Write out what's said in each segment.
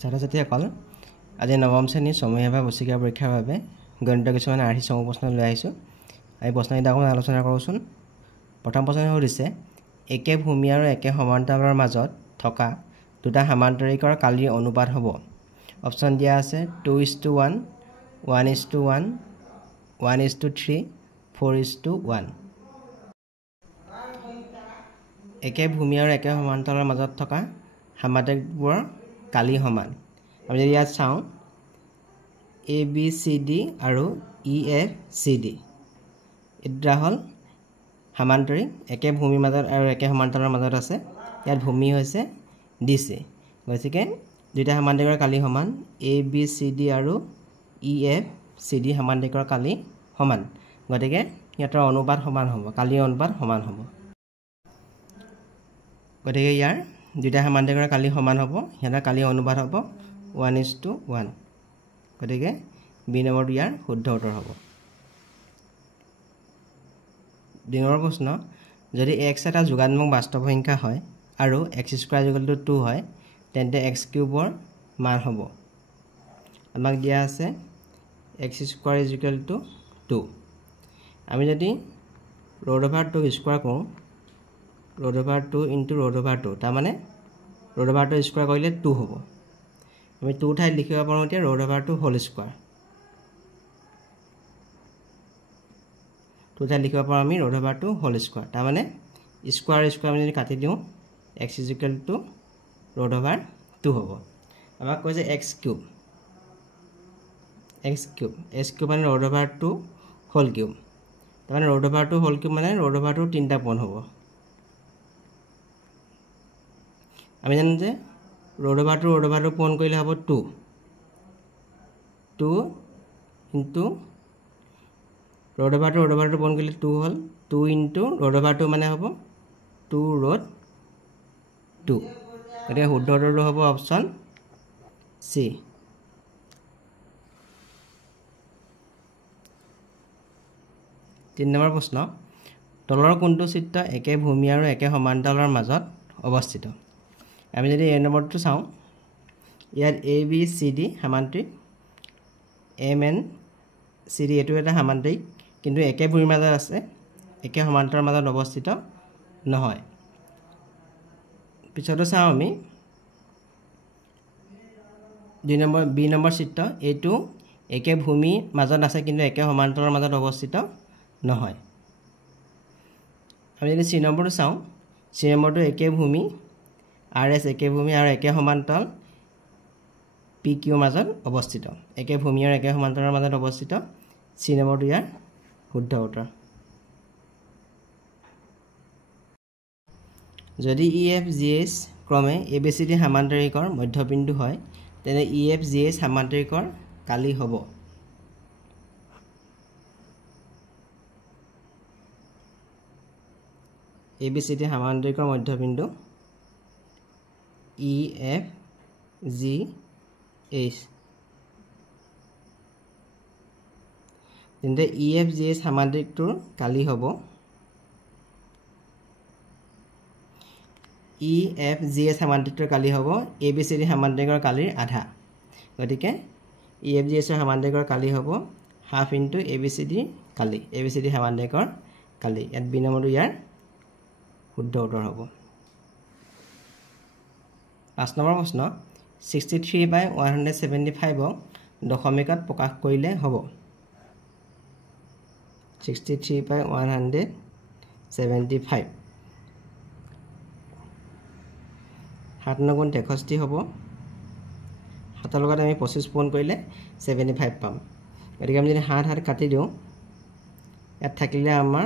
ছাত্ৰ-ছাত্ৰীসকল আজি নৱম শ্ৰেণীৰ সমূহীয়া বৰ্ষিকীয়া পৰীক্ষাৰ বাবে গণিত কিছুমান আৰ্হি চমু প্ৰশ্ন লৈ আহিছোঁ। এই প্ৰশ্নকেইটা অকণমান আলোচনা কৰোঁচোন। প্ৰথম প্ৰশ্ন সুধিছে একে ভূমি আৰু একে সমান্তৰালৰ মাজত থকা দুটা সামান্তৰিকৰ কালিৰ অনুপাত হ'ব। অপশ্যন দিয়া আছে 2:1, 1:1, 1:3, 4:1। একে ভূমি আৰু একে সমান্তৰালৰ মাজত থকা সামান্তৰিকবোৰৰ কালি সমান। আমি যদি ইয়াত চাওঁ ABCD আৰু EFCD এই দুটা হ'ল সামান্তৰিক একে ভূমিৰ মাজত আৰু একে সমান্তৰালৰ মাজত আছে। ইয়াত ভূমি হৈছে DC, গতিকে দুটা সামান্তৰিকৰ কালি সমান। ABCD আৰু EFCD সামান্তৰিকৰ কালি সমান, গতিকে সিহঁতৰ অনুপাত সমান হ'ব, কালিৰ অনুপাত সমান হ'ব। গতিকে ইয়াৰ দুটা সামান্তৰিকৰ কালি সমান হ'ব, সিহঁতৰ কালিৰ অনুপাত হ'ব 1:1। গতিকে বি নম্বৰটো ইয়াৰ শুদ্ধ উত্তৰ হ'ব। 2 নম্বৰ প্ৰশ্ন, যদি x এটা যোগাত্মক বাস্তৱ সংখ্যা হয় আৰু x² 2 হয়, তেন্তে x³ মান হ'ব। আমাক দিয়া আছে x² 2। আমি যদি √2 স্কোৱাৰ কৰোঁ, √2 × √2, তাৰমানে √2 স্কোৱাৰ কৰিলে 2 হ'ব। আমি 2 ঠাইত লিখিব পাৰোঁ এতিয়া √2 হোল স্কোৱাৰ। 2 ঠাইত লিখিব পাৰোঁ আমি √2 হোল স্কোৱাৰ, তাৰমানে স্কোৱাৰ স্কোৱাৰ আমি যদি কাটি দিওঁ x² √2 হ'ব। আমাক কৈছে x³ মানে √2 হোল কিউব, তাৰমানে √2 হোল কিউব মানে √2 তিনিটা পূৰণ হ'ব। আমি জানো যে √2 পূৰণ কৰিলে হ'ব 2 × √2 পূৰণ কৰিলে 2 হ'ল, 2 × √2 মানে হ'ব 2√2। গতিকে শুদ্ধ উত্তৰটো হ'ব অপশ্যন চি। 3 নম্বৰ প্ৰশ্ন, তলৰ কোনটো চিত্ৰ একে ভূমি আৰু একে সমান্তৰালৰ মাজত অৱস্থিত? আমি যদি এই নম্বৰটো চাওঁ, ইয়াত ABCD সামান্তৰিক, MNCD এইটো এটা সামান্তৰিক, কিন্তু একে ভূমিৰ মাজত আছে, একে সমান্তৰালৰ মাজত অৱস্থিত নহয়। পিছতো চাওঁ আমি বি নম্বৰ চিত্ৰ, এইটো একে ভূমিৰ মাজত আছে কিন্তু একে সমান্তৰালৰ মাজত অৱস্থিত নহয়। আমি যদি চি নম্বৰটো চাওঁ, চি নম্বৰটো একে ভূমি RS একে ভূমি আৰু একে সমান্তৰাল PQ মাজত অৱস্থিত, একে ভূমি আৰু একে সমান্তৰালৰ মাজত অৱস্থিত। চি নম্বৰটো ইয়াৰ শুদ্ধ উত্তৰ। যদি EFGH ক্ৰমে ABCD সামান্তৰিকৰ মধ্যবিন্দু হয়, তেনে EFGH সামান্তৰিকৰ কালি হ'ব। ABCD সামান্তৰিকৰ মধ্যবিন্দু EFGH, তেন্তে EFGH সামান্তৰিকটোৰ কালি হ'ব EFGH সামান্তৰিকটোৰ কালি হ'ব ABCD সামান্তৰিকৰ কালিৰ আধা। গতিকে EFGH সামান্তৰিকৰ কালি হ'ব ½ × ABCD কালি, ABCD সামান্তৰিকৰ কালি। ইয়াত বি নম্বৰটো ইয়াৰ শুদ্ধ উত্তৰ হ'ব। 5 নম্বৰ প্ৰশ্ন, 63/175ক দশমিকত প্ৰকাশ কৰিলে হ'ব। 63/175 7 × 9 = 63 হ'ব। 7ৰ লগত আমি 25 পূৰণ কৰিলে 75 পাম। গতিকে আমি যদি 7 কাটি দিওঁ, ইয়াত থাকিলে আমাৰ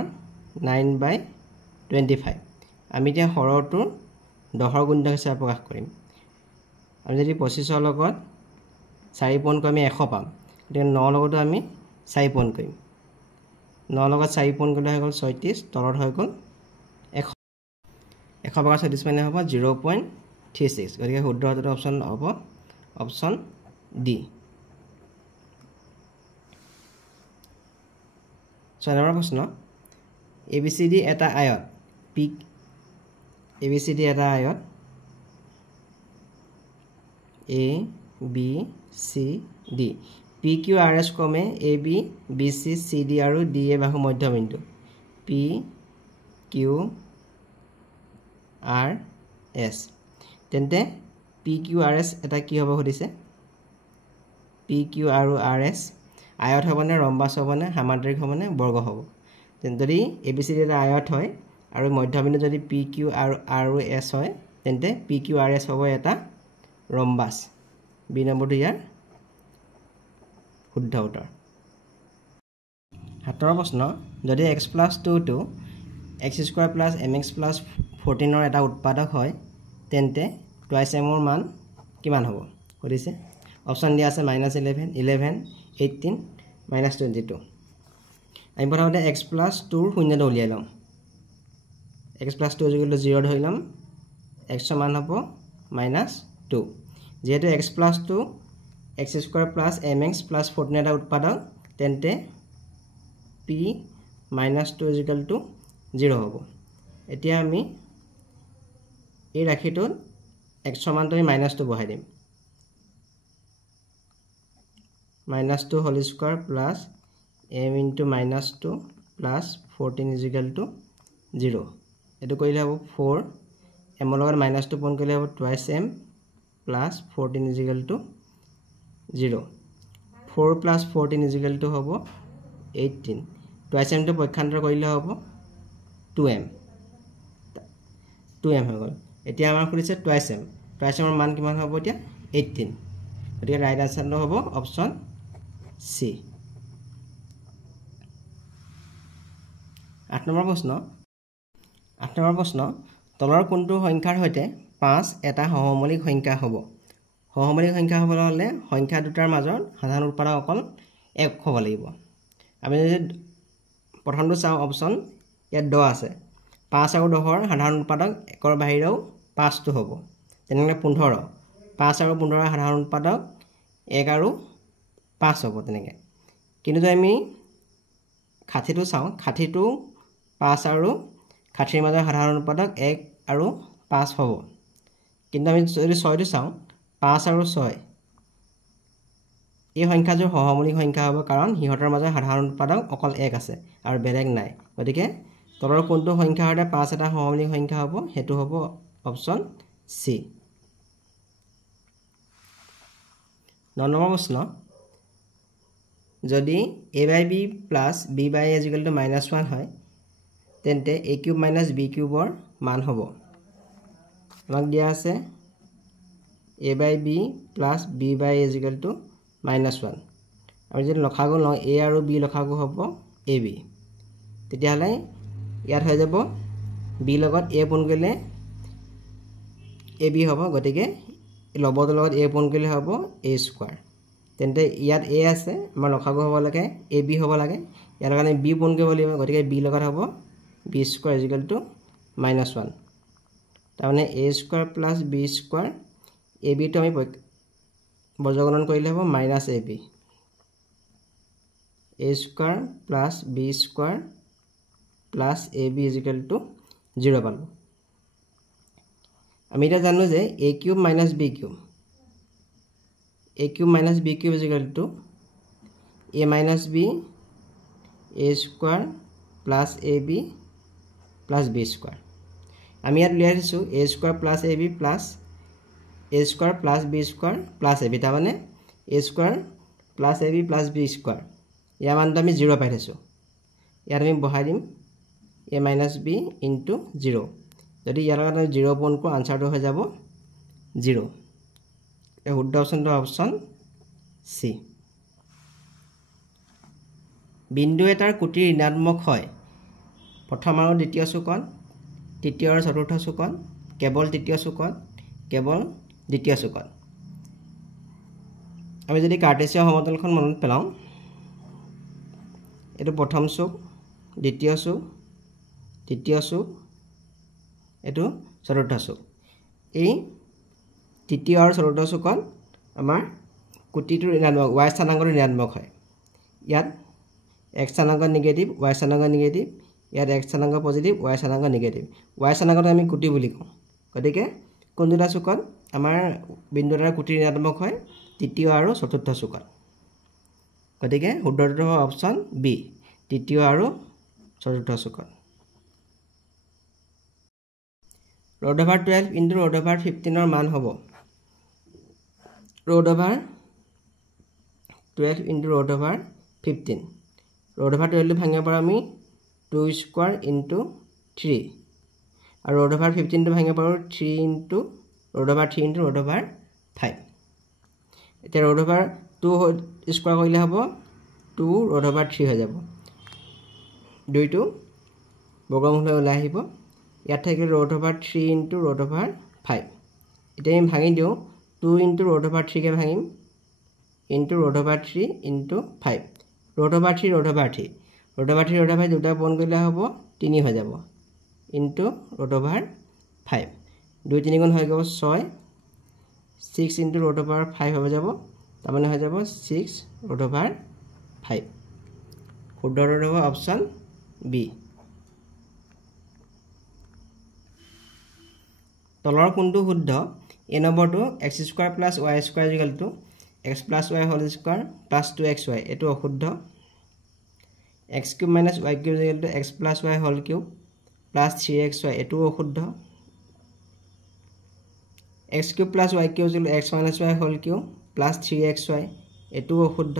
9/25। আমি এতিয়া হৰটোৰ 10ৰ গুণিতক হিচাপে প্ৰকাশ কৰিম। আমি যদি 25ৰ লগত 4 পূৰণ কৰি আমি 100 পাম, গতিকে 9ৰ লগতো আমি 4 পূৰণ কৰিম। 9ৰ লগত 4 পূৰণ কৰিলে হৈ গ'ল 36, তলত হৈ গ'ল 100। 100/36 মানে হ'ব 0.36। গতিকে শুদ্ধ উত্তৰটো অপশ্যন হ'ব অপশ্যন ডি। 6 নম্বৰ প্ৰশ্ন, ABCD এটা আয়ত ABCD এটা আয়ত A B C D P Q R S ক্ৰমে A B B C C D আৰু ডি এ বাহু মধ্যবিন্দু পি কিউ আৰ এছ তেন্তে পি কিউ আৰ এছ এটা কি হ'ব সুধিছে পি কিউ আৰু আৰ এছ আয়ত হ'বনে ৰম্বাছ হ'বনে সামান্তৰিক হ'বনে বৰ্গ হ'ব তেন্তে যদি এ বি চি ডি এটা আয়ত হয় আৰু মধ্যবিন্দু যদি পি কিউ আৰু এছ হয় তেন্তে পি কিউ আৰ এছ হ'ব এটা ৰম্বাছ বি নম্বৰটো ইয়াৰ শুদ্ধ উত্তৰ 7 প্ৰশ্ন যদি x + 2 টো x² + mx + 14 এটা উৎপাদক হয় তেন্তে টুৱাইছ এমৰ মান কিমান হ'ব সুধিছে অপশ্যন দিয়া আছে -11 11 18 -22 আমি প্ৰথমতে x + 2 ৰ শূন্যটো উলিয়াই ল'ম x + 2 0 ধৰি ল'ম x ৰ মান হ'ব -2 যেহেতু x + 2 x² + mx + 14 এটা উৎপাদক তেন্তে p -2 0 হ'ব এতিয়া আমি এই ৰাশিটোত x ৰ মানটো আমি -2 বহাই দিম -2 whole square plus m into -2 plus 14 0 এটো কইলে হ'ব 4 m ৰ লগত -2 পূৰণ কৰিলে হ'ব টুৱাইছ m plus 14 0 4 plus 14 হ'ব 18 টুৱাইছ m টো পক্ষান্তৰ কৰিলে হ'ব 2m হৈ গ'ল এতিয়া আমাৰ খুলিছে টুৱাইছ m ৰ মান কিমান হ'ব এতিয়া 18 গতিকে ৰাইট আনসাৰটো হ'ব অপচন সি 8 নম্বৰ প্ৰশ্ন তলৰ কোনটো সংখ্যাৰ সৈতে 5 এটা সহমৌলিক সংখ্যা হ'ব সহমৌলিক সংখ্যা হ'বলৈ হ'লে সংখ্যা দুটাৰ মাজৰ সাধাৰণ উৎপাদক অকল 1 হ'ব লাগিব আমি যদি প্ৰথমটো চাওঁ অপচন ইয়াত 10 আছে 5 আৰু 10ৰ সাধাৰণ উৎপাদক 1ৰ বাহিৰেও 5টো হ'ব তেনেকৈ 15 5 আৰু 15ৰ সাধাৰণ উৎপাদক 1 আৰু 5 হ'ব তেনেকৈ কিন্তু যদি আমি ষাঠিটো চাওঁ ষাঠিটো 5 আৰু ষাঠিৰ মাজৰ সাধাৰণ উৎপাদক 1 আৰু 5 হ'ব কিন্তু আমি যদি 6টো চাওঁ 5 আৰু 6 এই সংখ্যাযোৰ সহমৌলিক সংখ্যা হ'ব কাৰণ হিহঁতৰ মাজৰ সাধাৰণ উৎপাদক অকল 1 আছে আৰু বেলেগ নাই গতিকে তলৰ কোনটো সংখ্যাৰ সৈতে 5 এটা সহমৌলিক সংখ্যা হ'ব হেতু হ'ব অপচন সি 9 নম্বৰ প্ৰশ্ন যদি a/b plus b/a -1 হয় তেন্তে a³ - b³ ৰ মান হ'ব আমাক দিয়া আছে a/b plus b/a -1 আমি যদি লখাগু লওঁ a আৰু b লখাগু হ'ব ab তেতিয়াহ'লে ইয়াত হৈ যাব b লগত a পূৰণ কৰিলে ab হ'ব গতিকে লবটোৰ লগত a পূৰণ কৰিলে হ'ব a² তেন্তে ইয়াত a আছে আমাৰ লখাগু হ'ব লাগে ab হ'ব লাগে ইয়াৰ কাৰণে b পূৰণ কৰিব লাগিব গতিকে b লগত হ'ব b² -1 তাৰমানে a² plus b² ab টো আমি বৰ্গকৰণ কৰিলে হ'ব -ab a² plus b² plus ab 0 পালো আমি এটা জানো যে a³ - b³ a³ - b³ a - b a² plus ab plus b² আমি ইয়াত উলিয়াই দিছো a² plus ab plus a² plus b² plus ab তাৰমানে a² plus ab plus b² ইয়াৰ মানটো আমি 0 পাই থৈছো ইয়াত আমি বহাই দিম a - b into 0 যদি ইয়াৰ লগত 0 পূৰণ কৰোঁ আনসাৰটো হৈ যাব 0 এই শুদ্ধ অপচনটো অপচন সি বিন্দু এটাৰ কোটি ঋণাত্মক হয় প্ৰথম আৰু দ্বিতীয় চুকত তৃতীয় আৰু চতুৰ্থ চুকত কেৱল তৃতীয় চুকত কেৱল দ্বিতীয় চুকত আমি যদি কাৰ্টেছিয়া সমতলখন মনত পেলাওঁ এটো প্ৰথম চুক দ্বিতীয় চুক তৃতীয় চুক এটো চতুৰ্থ চুক এই তৃতীয় আৰু চতুৰ্থ চুকত আমাৰ কোটিটো ঋণাত্মক y স্থানাংকটো ঋণাত্মক হয় ইয়াত x স্থানাংক নিগেটিভ y স্থানাংক নিগেটিভ ইয়াত x স্থানাংক পজিটিভ y স্থানাংক নিগেটিভ y স্থানাংকটো আমি কোটি বুলি কওঁ গতিকে কোনটা চুকত আমাৰ বিন্দুটাৰ কোটি ঋণাত্মক হয় তৃতীয় আৰু চতুৰ্থ চুকত গতিকে শুদ্ধটো হ'ব অপশ্যন বি তৃতীয় আৰু চতুৰ্থ চুকত root over 12 into root over 15 ৰ মান হ'ব root over 12 into root over 15 root over 12 টো ভাঙিব পাৰো আমি 2 স্কয়াৰ into 3 আৰু root over 15 টো ভাঙিব পাৰো 3 into root over 3 into root over 5 এতিয়া root over 2 স্কয়াৰ কৰিলে হ'ব 2 root over 3 হৈ যাব 2 টো বৰ্গমূল ওলাই আহিব ইয়াত থাকিলে root over 3 into root over 5 এতিয়া আমি ভাঙি দিও 2 into root over 3 কে ভাঙিম into root over 3 into 5 root over 3 root over 3 root over 3 root over 5 দুটা পূৰণ কৰিলে হ'ব 3 হৈ যাব into root over 5 2 3 গুণ হৈ গ'ব 6 6 into root over 5 হৈ যাব তাৰমানে হৈ যাব 6 root over 5 শুদ্ধটো হ'ব অপচন বি তলৰ কোনটো শুদ্ধ এ নম্বৰটো x² + y² = x + y² + 2xy এটো অশুদ্ধ x³ - y³ = x + y³ + 3xy এটো অশুদ্ধ x³ + y³ = x - y³ + 3xy এটো অশুদ্ধ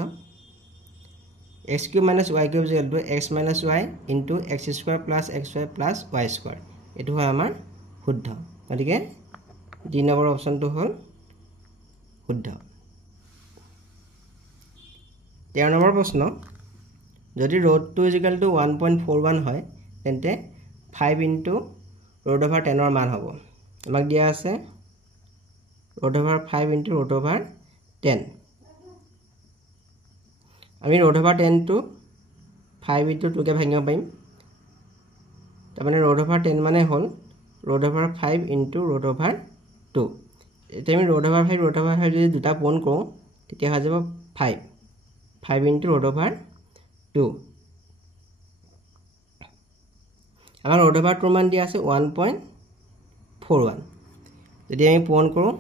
x³ - y³ = x - y into x² + xy + y² এটো হয় আমাৰ শুদ্ধ গতিকে ডি নম্বৰ অপচনটো হ'ল শুদ্ধ 13 নম্বৰ প্ৰশ্ন যদি root 2 = 1.41 হয় তেন্তে 5 into root over 10 ৰ মান হ'ব আমাক দিয়া আছে root over 5 into root over 10 আমি root over 10 টো 5 into 2 কে ভাঙিব পাৰিম তাৰমানে root over 10 মানে হ'ল root over 5 into root over 2 এতিয়া আমি root over 5 যদি দুটা পূৰণ কৰোঁ তেতিয়া হৈ যাব 5 into root over 2 আমাৰ root over 2 মান দিয়া আছে 1.41 যদি আমি পূৰণ কৰোঁ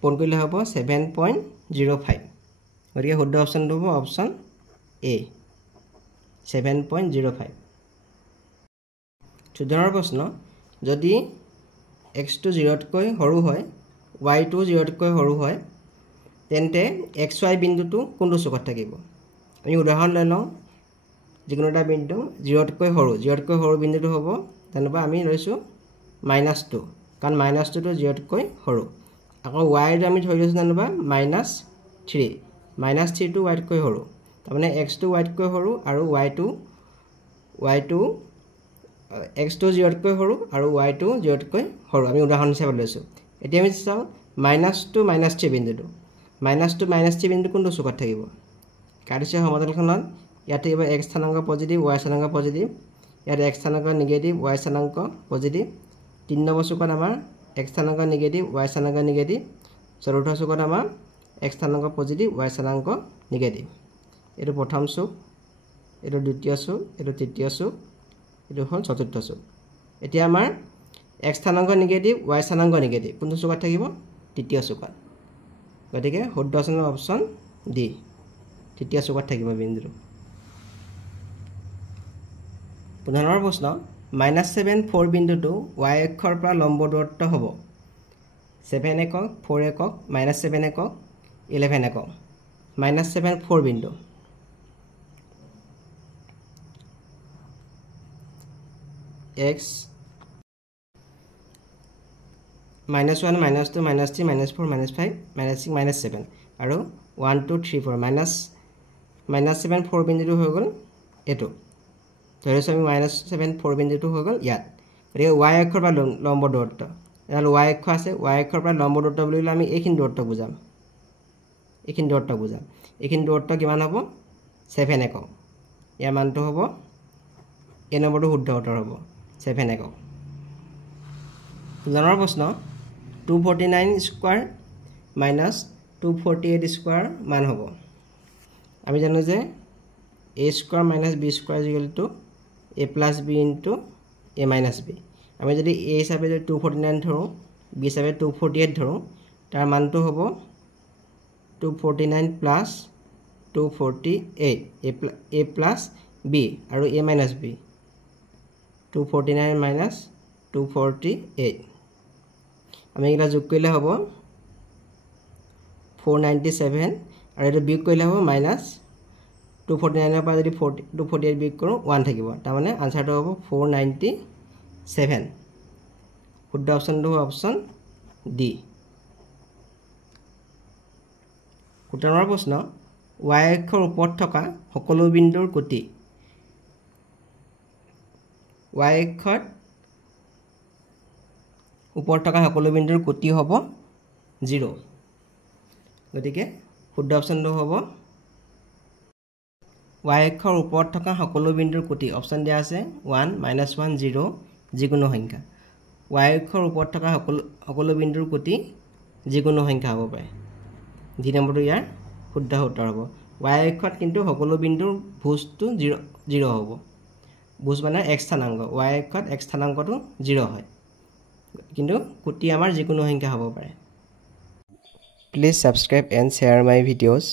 পূৰণ কৰিলে হ'ব 7.05 গতিকে শুদ্ধ অপচনটো হ'ব অপচন এ 7.05 14 প্ৰশ্ন যদি x টো 0 তকৈ সৰু হয় y টো 0 তকৈ সৰু হয় তেন্তে xy বিন্দুটো কোনটো চুকত থাকিব আমি উদাহৰণ লৈ লওঁ যিকোনো এটা বিন্দু 0 তকৈ সৰু বিন্দুটো হ'ব তেনবা আমি লৈছো -2 কাৰণ -2 টো 0 তকৈ সৰু আকৌ y টো আমি ধৰি লৈছো তেনবা -3 -3 টো y তকৈ সৰু তাৰমানে x টো y তকৈ সৰু আৰু y টো x টো 0 তকৈ সৰু আৰু y টো 0 তকৈ সৰু আমি উদাহৰণ হিচাপে লৈছো এতিয়া আমি চাওঁ -2 -3 বিন্দুটো -2 -3 বিন্দু কোনটো চুকত থাকিব কাৰ্টেছিয়ান সমতলখনত ইয়াত থাকিব x স্থানাংক পজিটিভ y স্থানাংক পজিটিভ ইয়াত x স্থানাংক নিগেটিভ y স্থানাংক পজিটিভ 3 নম্বৰ চুকত আমাৰ x স্থানাংক নিগেটিভ y স্থানাংক নিগেটিভ চতুৰ্থ চুকত আমাৰ x স্থানাংক পজিটিভ y স্থানাংক নিগেটিভ এটো প্ৰথম চুক এটো দ্বিতীয় চুক এটো তৃতীয় চুক এটো হ'ল চতুৰ্থ চুক এতিয়া আমাৰ x স্থানাংক নিগেটিভ y স্থানাংক নিগেটিভ কোনটো চুকত থাকিব তৃতীয় চুকত গতিকে শুদ্ধ অপচন ডি তৃতীয় চুকত থাকিব বিন্দুটো 15 নম্বৰ প্ৰশ্ন -7 4 বিন্দুটো y অক্ষৰ পৰা লম্ব দূৰত্ব হ'ব 7 একক 4 একক -7 একক 11 একক -7 4 বিন্দু x -1 -2 -3 -4 -5 -6 -7 আৰু 1 2 3 4 -7 4 বিন্দুটো হৈ গ'ল এটো ধৰিছো আমি -7 4 বিন্দুটো হৈ গ'ল ইয়াত গতিকে y অক্ষৰ পৰা লম্ব দূৰত্ব এডাল y অক্ষ আছে y অক্ষৰ পৰা লম্ব দূৰত্ব বুলিলে আমি এইখিনি দূৰত্ব বুজাম এইখিনি দূৰত্ব কিমান হ'ব 7 একক ইয়াৰ মানটো হ'ব এই নম্বৰটো শুদ্ধ উত্তৰ হ'ব 7 একক জনৰ প্ৰশ্ন 249 স্কয়াৰ - 248 স্কয়াৰ মান হ'ব আমি জানো যে a square - b square = a + b * a - b আমি যদি a হিচাপে 249 ধৰো b হিচাপে 248 ধৰোঁ তাৰ মানটো হ'ব 249 প্লাছ 248 a প্লাছ b আৰু a মাইনাছ b 249 মাইনাছ 248 আমি এটা যোগ কৰিলে হ'ব 497 আৰু এটা বিয়োগ কৰিলে হ'ব মাইনাছ 249 পৰা যদি 248 বিয়োগ কৰোঁ 1 থাকিব তাৰমানে আনসাৰটো হ'ব 497 শুদ্ধ অপশ্যনটো হ'ব অপশ্যন ডি 17 নম্বৰ প্ৰশ্ন y অক্ষৰ ওপৰত থকা সকলো বিন্দুৰ কোটি y অক্ষৰ ওপৰত থকা সকলো বিন্দুৰ কোটি হ'ব 0 গতিকে শুদ্ধ অপশ্যনটো হ'ব y অক্ষৰ ওপৰত থকা সকলো বিন্দুৰ কোটি অপশ্যন দিয়া আছে 1 -1 0 যিকোনো সংখ্যা y অক্ষৰ ওপৰত থকা সকলো বিন্দুৰ কোটি যিকোনো সংখ্যা হ'ব পাৰে ডি নম্বৰটো ইয়াৰ শুদ্ধ উত্তৰ হ'ব y অক্ষত কিন্তু সকলো বিন্দুৰ ভুজটো 0 হ'ব ভুজ মানে x স্থানাংক y অক্ষত x স্থানাংকটো 0 হয় কিন্তু কোটি আমাৰ যিকোনো সংখ্যা হ'ব পাৰে please subscribe and share my videos